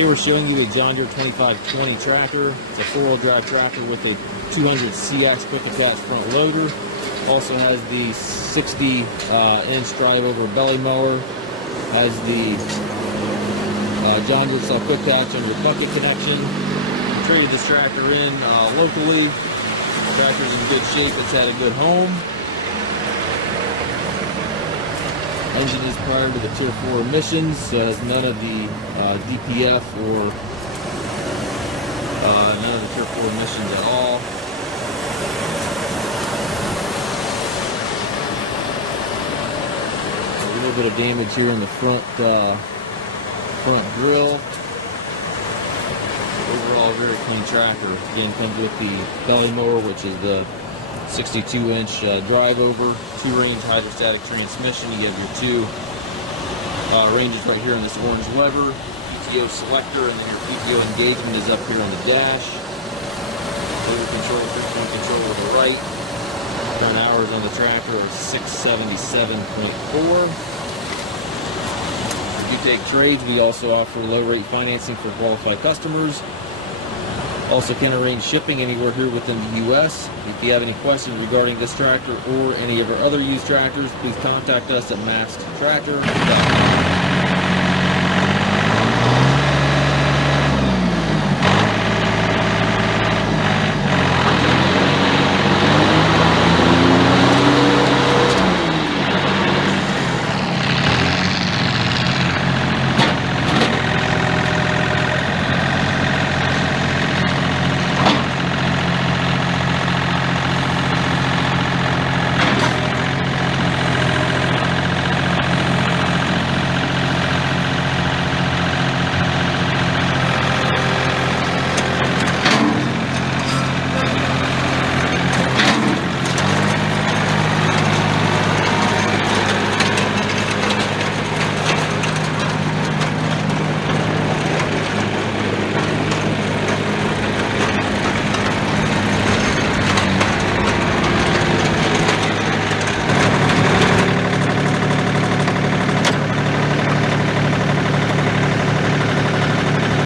Today we're showing you a John Deere 2520 tractor. It's a four-wheel drive tractor with a 200 CX quick attach front loader. Also has the 60-inch drive-over belly mower. Has the John Deere style quick attach under bucket connection. We traded this tractor in locally. The tractor's in good shape. It's had a good home. Engine is prior to the Tier 4 emissions, so it has none of the DPF or none of the Tier 4 emissions at all. A little bit of damage here in the front grill. Overall, very clean tractor. Again, comes with the belly mower, which is the 62-inch drive-over, 2-range hydrostatic transmission. You have your two ranges right here on this orange lever, PTO selector, and then your PTO engagement is up here on the dash. Motor control, 15 control to the right. Current hours on the tractor are 677.4. If you take trades, we also offer low-rate financing for qualified customers. Also can arrange shipping anywhere here within the U.S. If you have any questions regarding this tractor or any of our other used tractors, please contact us at maskedtractor.com.